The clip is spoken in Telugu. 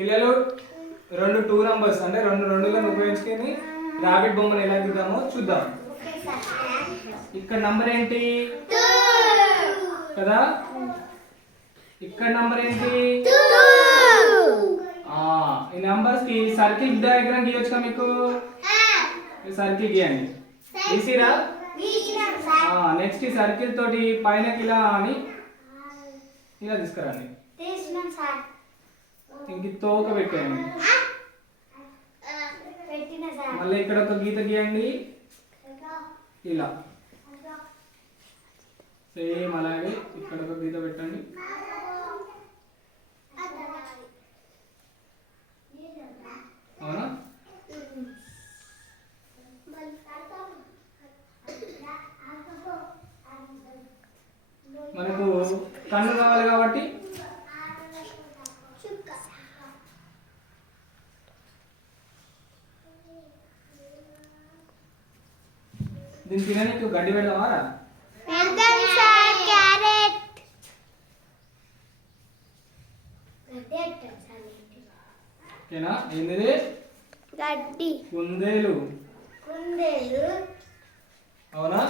పిల్లలు రెండు 2 నంబర్స్ అంటే రెండు రెండులను ఉపయోగించుకొని రాబిట్ బొమ్మను ఎలా గీద్దామో చూద్దాం. ఇక్కడ నంబర్ ఏంటి కదా, ఇక్కడ నంబర్ ఏంటి, ఈ నంబర్స్ కి సర్కిల్ డయాగ్రామ్ గీయొచ్చుగా మీకు. సర్కిల్ గీయండి, గీసిరా. నెక్స్ట్ ఈ సర్కిల్ తోటి పైనకి ఇలా అని ఇలా తీసుకురండి. ఇంక తోక పెట్టండి. మళ్ళీ ఇక్కడ ఒక గీత గీయండి ఇలా. సేమ్ అలాగే ఇక్కడ ఒక గీత పెట్టండి. అవునా, మనకు కన్ను కావాలి కాబట్టి దీన్ని తినడానికి గడ్డి పెడదామా రా? ఓకేనా, ఏంది గడ్డి కుందేలు. అవునా.